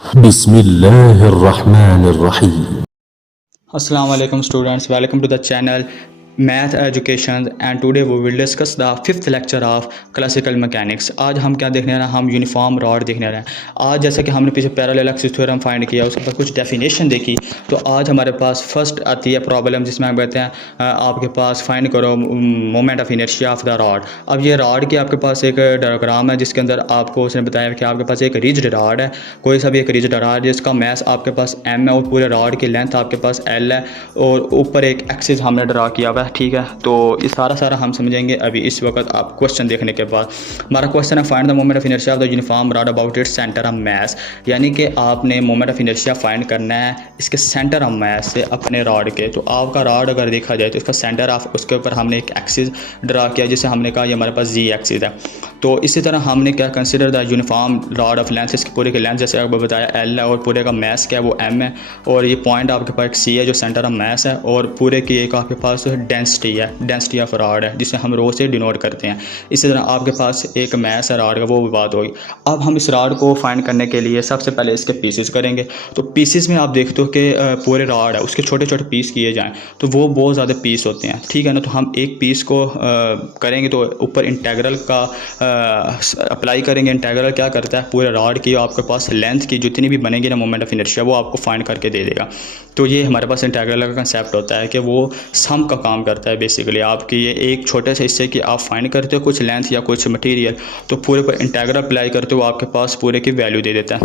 बिस्मिल्लाहिर्रहमानिर्रहीम। Assalamu alaikum students, welcome to the channel Math Education and today we will discuss the fifth lecture of Classical Mechanics। आज हम क्या देखने रहे हैं, हम यूनिफॉर्म रॉड देखने रहे हैं। आज जैसा कि हमने पीछे पैरेलल एक्सिस थ्योरम फाइंड किया, उसके बाद कुछ डेफिनेशन देखी, तो आज हमारे पास फर्स्ट आती है प्रॉब्लम जिसमें हम कहते हैं आपके पास फाइंड करो moment of inertia of the rod. अब ये रॉड की आपके पास एक डायग्राम है जिसके अंदर आपको उसने बताया कि आपके पास एक रिजिड रॉड है, कोई सा भी एक रिजिड रॉड जिसका मैस आपके पास m है और पूरे रॉड की लेंथ आपके पास l है और ऊपर एक एक्सिस हमने ड्रा किया हुआ है। ठीक है, तो ये सारा हम समझेंगे अभी इस वक्त आप क्वेश्चन देखने के बाद। हमारा क्वेश्चन है find the moment of inertia of the uniform rod about its centre of मास, यानी कि आपने मोमेंट ऑफ इनर्शिया फाइंड करना है इसके सेंटर ऑफ मास से अपने रॉड के। तो आपका रॉड अगर देखा जाए तो इसका सेंटर ऑफ, उसके ऊपर हमने एक एक्सिस ड्रा किया जिसे हमने कहा ये हमारे पास जी एक्सिस है। तो इसी तरह हमने क्या consider the uniform rod of length, इसके पूरे के लेंथ जैसे आपको बताया एल है और पूरे का मास क्या है वो एम है और ये पॉइंट आपके पास एक सी है जो सेंटर ऑफ मास है और पूरे की एक आपके पास डेंसिटी है, डेंसिटी ऑफ रॉड है जिसे हम रो से डिनोट करते हैं। इसी तरह आपके पास एक मास है रॉड का, वो भी बात होगी। अब हम इस रॉड को फाइंड करने के लिए सबसे पहले इसके पीसेस करेंगे। तो पीसेस में आप देखते हो कि पूरे रॉड है उसके छोटे छोटे पीस किए जाएँ तो वो बहुत ज़्यादा पीस होते हैं। ठीक है ना, तो हम एक पीस को करेंगे तो ऊपर इंटेग्रल का अप्लाई करेंगे। इंटेग्रल क्या करता है, पूरे रॉड की आपके पास लेंथ की जितनी भी बनेगी ना मोमेंट ऑफ इनर्शिया वो आपको फाइंड करके दे देगा। तो ये हमारे पास इंटेग्रल का कंसेप्ट होता है कि वो सम का काम करता है बेसिकली। आपकी ये एक छोटे से हिस्से की आप फाइंड करते हो कुछ लेंथ या कुछ मटेरियल, तो पूरे पर इंटेग्रल अप्लाई करते हो आपके पास पूरे की वैल्यू दे देता है।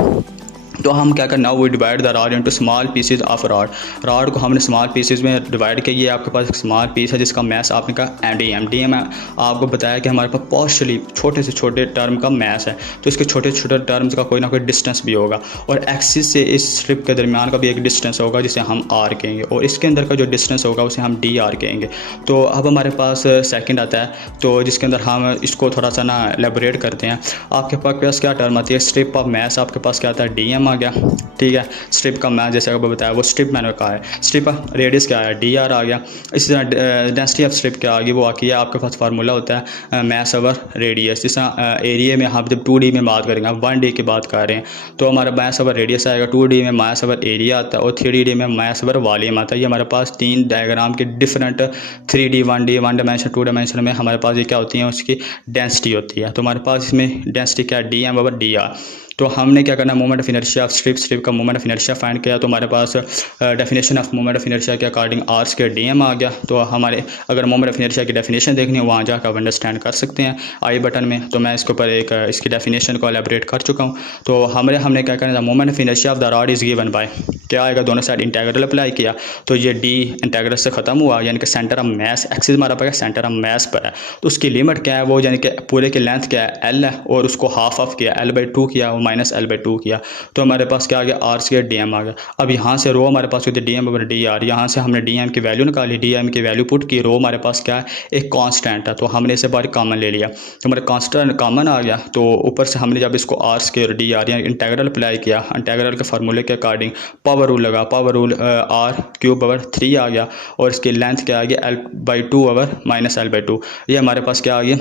तो हम क्या करना, we divide the rod into small pieces of rod. Rod को हमने स्मॉल पीसेस में डिवाइड किया। ये आपके पास एक स्मॉल पीस है जिसका मैस आपने कहा एम है। आपको बताया कि हमारे पास पार्शियली छोटे से छोटे टर्म का मैस है, तो इसके छोटे छोटे टर्म्स का कोई ना कोई डिस्टेंस भी होगा और एक्सिस से इस स्ट्रिप के दरमियान का भी एक डिस्टेंस होगा जिसे हम आर कहेंगे और इसके अंदर का जो डिस्टेंस होगा उसे हम डी आर कहेंगे। तो अब हमारे पास सेकेंड आता है तो जिसके अंदर हम इसको थोड़ा सा ना एलेबोरेट करते हैं। आपके पास क्या टर्म आती है, स्ट्रिप ऑफ मैस आपके पास क्या आता है डी एम आ गया। ठीक है, स्ट्रिप का मैच जैसे आपको बताया वो स्ट्रिप मैंने कहा है। स्ट्रिप रेडियस क्या है, डी आर आ गया। इसी तरह डेंसिटी ऑफ स्ट्रिप क्या आ गई, वो आती है आपके पास फार्मूला होता है मैस ओवर रेडियस। जिस तरह एरिया में हम जब 2D में बात करेंगे, हम 1D की बात कर रहे हैं तो हमारा मैस ओवर रेडियस आएगा, 2D में मैस ओवर एरिया आता है और 3D में मैस ओवर वॉल्यूम आता है। ये हमारे पास तीन डायग्राम के different 3D 1D 1 dimension 2 dimension में हमारे पास ये क्या होती है, उसकी डेंसिटी होती है। तो हमारे पास इसमें डेंसिटी क्या है, D M over D R. तो हमने क्या करना, moment of inertia of strip का मोमेंट ऑफ इनर्शिया फाइंड किया। तो हमारे पास definition of moment of inertia के according R square D M आ गया। तो हमारे अगर मोमेंट ऑफ इनर्शिया की डेफिनेशन देखनी है वहाँ जाकर आप अंडरस्टैंड कर सकते हैं आई बटन में। तो मैं इसके ऊपर एक इसकी डेफिनेशन को एलेबोरेट कर चुका हूँ। तो हमने क्या करना, moment of inertia of the rod is given by क्या आएगा, दोनों साइड इंटेग्रल अप्लाई किया तो ये डी इंटेग्रल से ख़त्म हुआ, यानी कि सेंटर ऑफ मैस एक्सिस हमारा पर सेंटर ऑफ मैस पर है। तो उसकी लिमिट क्या है, वो यानी कि पूरे की लेंथ क्या है एल है और उसको हाफ ऑफ किया L/2 किया और माइनस L/2 किया। तो हमारे पास क्या आ गया, आर स्क्वायर डी एम आ गया। अब यहाँ से रो हमारे पास होती है D M over D R. यहाँ से हमने डी एम की वैल्यू निकाली, डी एम की वैल्यू पुट की, रो हमारे पास क्या है एक कांस्टेंट है तो हमने इसे बार कॉमन ले लिया तो हमारे कांस्टेंट कॉमन आ गया। तो ऊपर से हमने जब इसको आर स्क्वायर डी आर यानी इंटेग्रल अप्लाई किया, इंटेग्रल के फार्मूले के अकॉर्डिंग पावर रूल लगा, power rule R cube over 3 आ गया और इसकी लेंथ क्या आ गया L/2 ओवर माइनस L/2। ये हमारे पास क्या आ गया,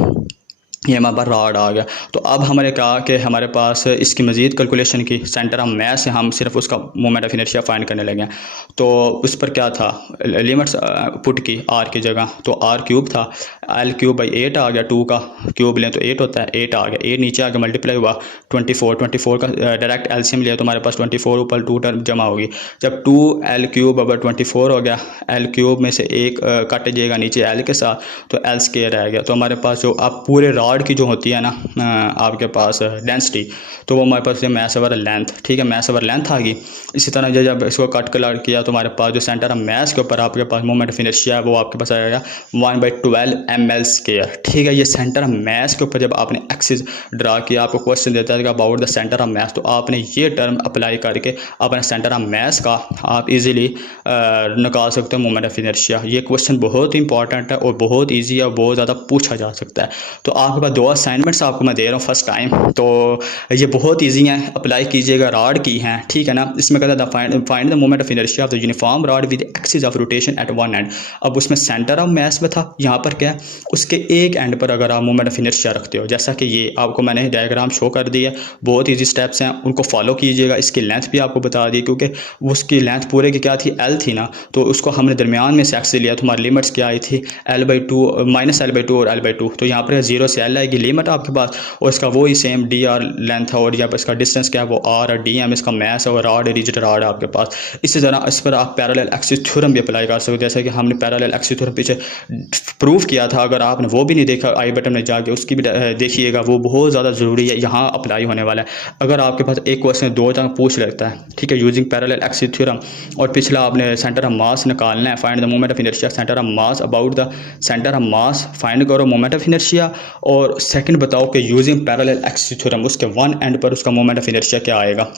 ये हमारे पास रॉड आ गया। तो अब हमने कहा कि हमारे पास इसकी मज़ीद कैलकुलेशन की, सेंटर ऑफ मास से हम सिर्फ उसका मोमेंट ऑफ इनर्शिया फाइंड करने लगे। तो उस पर क्या था, लिमिट्स पुट की आर की जगह, तो आर क्यूब था, L/8 आ गया, 2 का क्यूब लें तो 8 होता है, 8 आ गया, 8 नीचे आके मल्टीप्लाई हुआ 24 का डायरेक्ट एलसीएम लिया तो हमारे पास 24 ऊपर 2 टर्म जमा होगी। जब 2L³ ओवर 24 हो गया, L³ में से एक कट जाएगा नीचे L के साथ तो L स्क्वायर रह गया। तो हमारे पास जो अब पूरे रॉड की जो होती है ना आपके पास डेंसिटी, तो वो हमारे पास मैस ओवर लेंथ, ठीक है, मैस ओवर लेंथ आ गई। इसी तरह जब इसको कट कलर किया तो हमारे पास जो सेंटर ऑफ मैस के ऊपर आपके पास मोमेंट ऑफ इनर्शिया है वो आपके पास आएगा 1/12 ml स्क्वायर। ठीक है, ये सेंटर ऑफ मैस के ऊपर जब आपने एक्सिस ड्रा किया, आपको क्वेश्चन देता है about the centre of mass, तो आपने ये टर्म अप्लाई करके अपने सेंटर ऑफ मैस का आप इजीली निकाल सकते हो मोमेंट ऑफ इनर्शिया। ये क्वेश्चन बहुत इंपॉर्टेंट है और बहुत ईजी है और बहुत ज़्यादा पूछा जा सकता है। तो आपके आपके पास 2 असाइनमेंट्स आपको मैं दे रहा हूँ फर्स्ट टाइम, तो ये बहुत ईजी हैं, अप्लाई कीजिएगा। रॉड की हैं, ठीक है ना। इसमें कहता था find the moment of inertia of the uniform rod with axis of rotation eight one and. अब उसमें सेंटर ऑफ मास में था, यहाँ पर क्या है, उसके एक एंड पर अगर आप मोमेंट ऑफ इनर्शिया रखते हो, जैसा कि ये आपको मैंने डायग्राम शो कर दिया, बहुत ईजी स्टेप्स हैं, उनको फॉलो कीजिएगा। इसकी लेंथ भी आपको बता दी, क्योंकि उसकी लेंथ पूरे की क्या थी, एल थी ना, तो उसको हमने दरमियान में से एक्स लिया, तो हमारी लिमिट्स क्या आई थी, L/2 -L/2 और L/2। तो यहाँ पर 0 से L आएगी लिमिट आपके पास, और इसका वही सेम डी आर लेंथ है, और यहाँ पर इसका डिस्टेंस क्या है, वो आर और डी एम इसका मैस है, और रॉड रिजिड रॉड है आपके पास। इसी तरह इस पर आप पैरेलल एक्सिस थ्योरम भी अप्लाई कर सकते हो, जैसे कि हमने पैरेलल एक्सिस थ्योरम पीछे प्रूव किया था। अगर आपने वो भी नहीं देखा, आई बटन में जाके उसकी भी देखिएगा, वो बहुत ज़्यादा ज़रूरी है, यहाँ अप्लाई होने वाला है। अगर आपके पास एक क्वेश्चन 2 जगह पूछ लेता है, ठीक है, यूजिंग पैरेलल एक्सिस थ्योरम, और पिछला आपने सेंटर ऑफ मास निकालना है, find the moment of inertia centre of mass about the centre of mass, find करो मोमेंट ऑफ इनर्शिया, और सेकंड बताओ कि यूजिंग पैरेलल एक्सिस थ्योरम उसके वन एंड पर उसका मोमेंट ऑफ इनर्शिया क्या आएगा।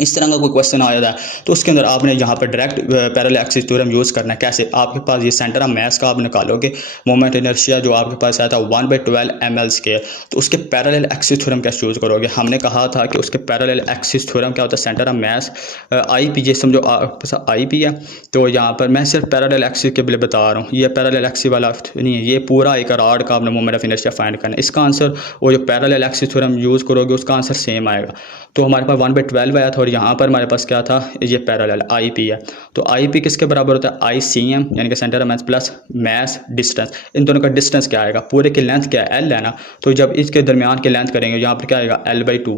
इस तरह का कोई क्वेश्चन आ जाता है, तो उसके अंदर आपने यहाँ पर direct parallel axis theorem use करना है। कैसे, आपके पास ये सेंटर ऑफ मास का आप निकालोगे मोमेंट इनर्शिया, जो आपके पास आया था 1/12 ml², तो उसके पैरेलल एक्सिस थ्योरम कैसे यूज़ करोगे। हमने कहा था कि उसके पैरेलल एक्सिस थ्योरम क्या होता है, centre of mass I P, ये समझो आपके पास आई पी है, तो यहाँ पर मैं सिर्फ पैरेलल एक्सिस के लिए बता रहा हूँ, ये पैरेलल एक्सिस वाला नहीं है, ये पूरा एक रॉड का आपने मोमेंट ऑफ इनर्शिया फाइंड करना है। इसका आंसर वो जो पैरेलल एक्सिस थ्योरम यूज़ करोगे उसका आंसर सेम आएगा। तो हमारे पास 1/12 आया था, और यहाँ पर हमारे पास क्या था, ये पैरेलल आई पी है। तो आई पी किसके बराबर होता है, आई सी एम, यानी कि centre of mass plus mass distance. इन दोनों का डिस्टेंस क्या आएगा, पूरे की लेंथ क्या है, एल है ना, तो जब इसके दरमियान की लेंथ करेंगे, यहाँ पर क्या आएगा, L/2,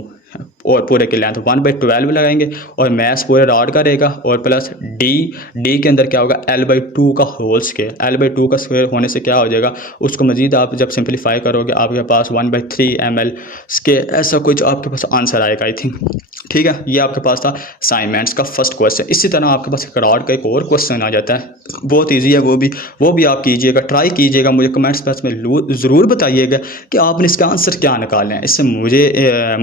और पूरे की लेंथ 1/12 लगाएंगे, और मास पूरे रॉड का रहेगा, और प्लस डी के अंदर क्या होगा, L/2 का होल स्क्वायर। L/2 का स्क्वायर होने से क्या हो जाएगा, उसको मजीद आप जब सिंप्लीफाई करोगे आपके पास 1/3 ml², ऐसा कुछ आपके पास आंसर आएगा आई थिंक। ठीक है, ये आपके पास था असाइनमेंट्स का फर्स्ट क्वेश्चन। इसी तरह आपके पास एक रॉड का एक और क्वेश्चन आ जाता है, बहुत ईजी है, वो भी आप कीजिएगा, ट्राई कीजिएगा। मुझे कमेंट्स बॉक्स में ज़रूर बताइएगा कि आपने इसका आंसर क्या निकाले हैं। इससे मुझे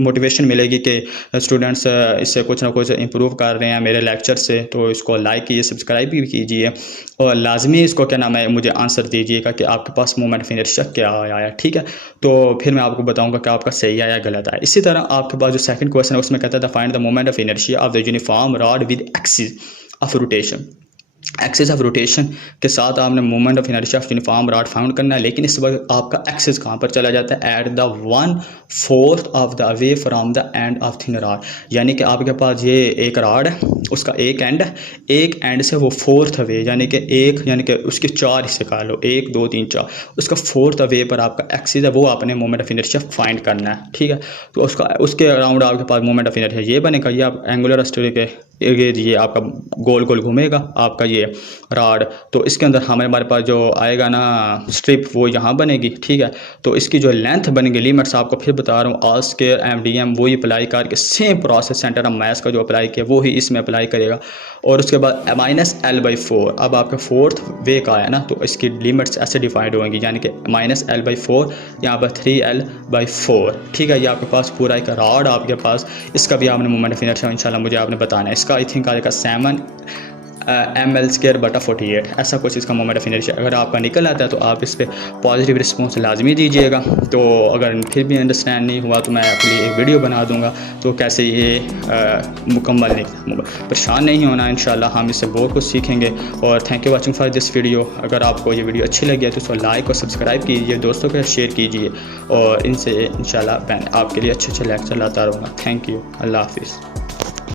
मोटिवेशन मिलेगी कि स्टूडेंट्स इससे कुछ ना कुछ इंप्रूव कर रहे हैं मेरे लेक्चर से। तो इसको लाइक कीजिए, सब्सक्राइब भी कीजिए, और लाजमी इसको क्या नाम है, मुझे आंसर दीजिएगा कि आपके पास मोमेंट ऑफ इनर्शिया क्या आया। ठीक है, तो फिर मैं आपको बताऊंगा कि आपका सही आया या गलत आया। इसी तरह आपके पास जो सेकंड क्वेश्चन है उसमें कहता था find the moment of inertia of the uniform rod with axis of rotation. Axis of rotation के साथ आपने moment of inertia of uniform rod found करना है, लेकिन इस वक्त आपका एक्सिस कहाँ पर चला जाता है, at the 1/4 of the away from the end of thin rod. यानी कि आपके पास ये एक रॉड है, उसका एक एंड है, एक एंड से वो 4th अवे, यानी कि उसके 4 हिस्से कर लो, 1 2 3 4, उसका 4th अवे पर आपका एक्सिस है, वो आपने मोमेंट ऑफ इनर्शिया फाइंड करना है। ठीक है, तो उसके अराउंड आपके पास मोमेंट ऑफ इनर्शिया ये बनेगा, ये आप एंगुलर स्टोरी के ये आपका गोल गोल घूमेगा आपका ये रॉड। तो इसके अंदर हमारे पास जो आएगा ना स्ट्रिप, वो यहाँ बनेगी। ठीक है, तो इसकी जो लेंथ बनेगी, लिमिट्स आपको फिर बता रहा हूँ, आर स्क्वायर MDM वही अप्लाई करके सेम प्रोसेस सेंटर ऑफ मास का जो अप्लाई किया वो ही इसमें अप्लाई करेगा। और उसके बाद -L/4, अब आपका 4th वे का है ना, तो इसकी लिमिट्स ऐसे डिफाइंड होंगी, यानी कि -L/4, यहाँ पर 3L/4। ठीक है, ये आपके पास पूरा एक रॉड आपके पास, इसका भी आपने मोमेंट ऑफ इनर्शिया इंशाल्लाह मुझे आपने बताना है। इसका आई थिंक आएगा 7 ml²/48, ऐसा कुछ इसका मोमेंट ऑफ इनर्शिया। अगर आपका निकल आता है तो आप इस पर पॉजिटिव रिस्पॉन्स लाजमी दीजिएगा। तो अगर फिर भी अंडरस्टैंड नहीं हुआ तो मैं आपके लिए एक वीडियो बना दूंगा, तो कैसे ये मुकम्मल नहीं, परेशान नहीं होना, इंशाल्लाह हम इससे बहुत कुछ सीखेंगे। और thank you watching for this video. अगर आपको ये वीडियो अच्छी लगी है तो उसको लाइक और सब्सक्राइब कीजिए, दोस्तों के साथ शेयर कीजिए, और इनसे इंशाल्लाह मैं आपके लिए अच्छे लेक्चर लाता रहूँगा। थैंक यू, अल्लाह हाफिज़।